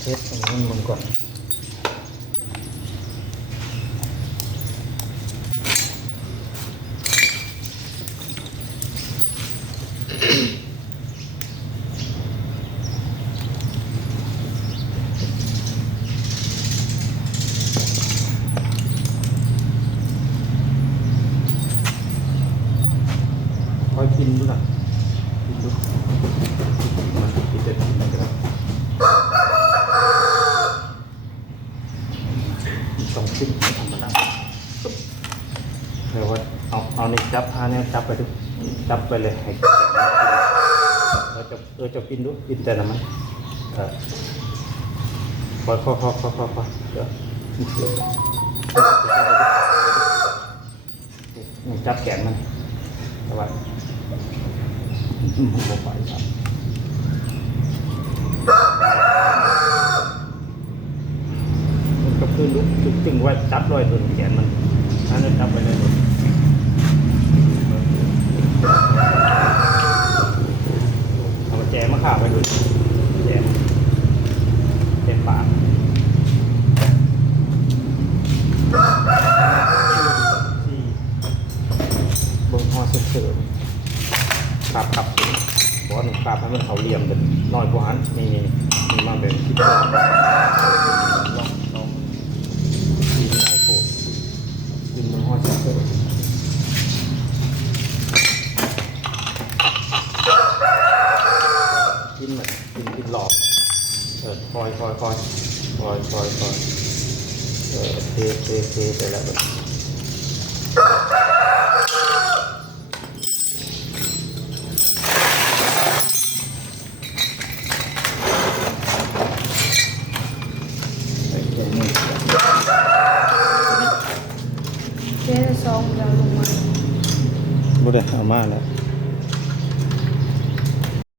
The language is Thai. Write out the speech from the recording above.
เทสตรงนี้มันก่อนคอยกินดูนะกินดูมันกินจะกินนะครับต้องกินธรรมดาเดี๋ยวว่าเอาในจับพาเนี่ยจับไปดูจับไปเลยให้เราจะกินดูกินแต่ละมันคอยเดี๋ยวจับแขนมันแต่ว่ามันไปครับมันก็คือลุกจึงไว้จับรอยตัวแขนมันถ้าเราจับไปเลยเอาแจมาขาไปดูแจเต็มปากบนห่อเสือครับบอกว่าหนึ่งปลาให้มันเขาเหลี่ยมกันน้อยกว่านั้นมีมาแบบคิดว่าลองกินง่ายโผล่กินบนห่อเสือกินแบบกินหลอกคอยเทไปแล้วแบบเจ๊จะซองจะลงมา บ่ได้เอามาแล้ว